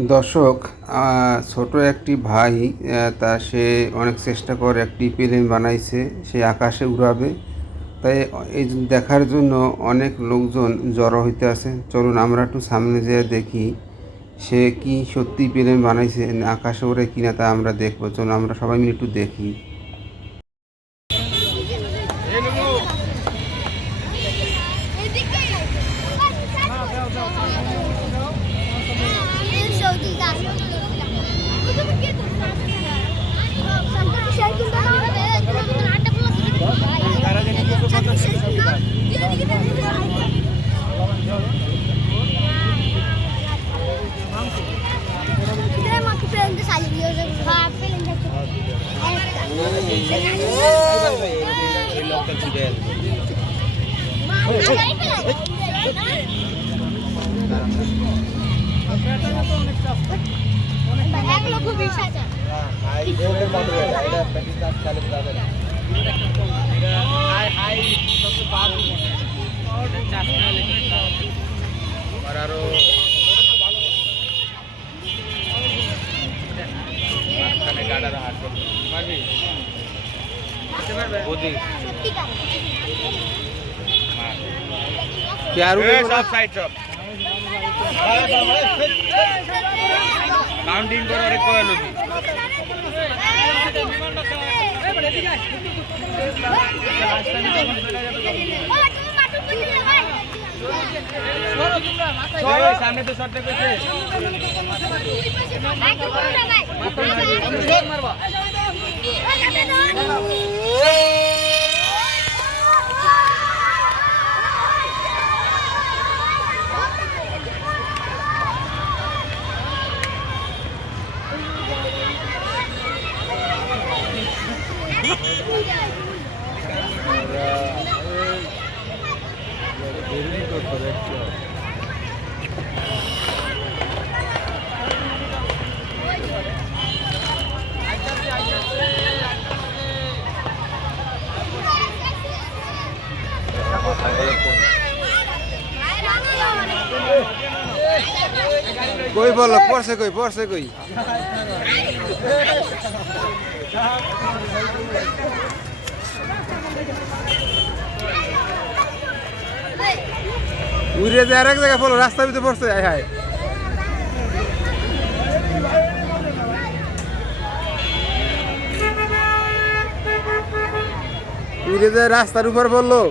দর্শক, ছোট একটি ভাই সে অনেক চেষ্টা করে একটি প্লেন বানাইছে, সে আকাশে উড়াবে। তাই এই দেখার জন্য অনেক লোকজন জড়ো হইতে আছে। চলুন আমরা একটু সামনে যেয়ে দেখি সে কি সত্যি প্লেন বানাইছে, আকাশে ওড়ে কিনা তা আমরা দেখবো। চলুন আমরা সবাই মিলে একটু দেখি। কাউন্টিং করে আরেক কয় নদী সামনে তো শর্ট পেয়েছে কই বলো, পড়ছে কই, পড়ছে কই? উড়ে যে আরেক জায়গায় পড়লো, রাস্তার ভিতরে পড়ছে। হায় হায়, উড়ে যে রাস্তার উপর পড়লো।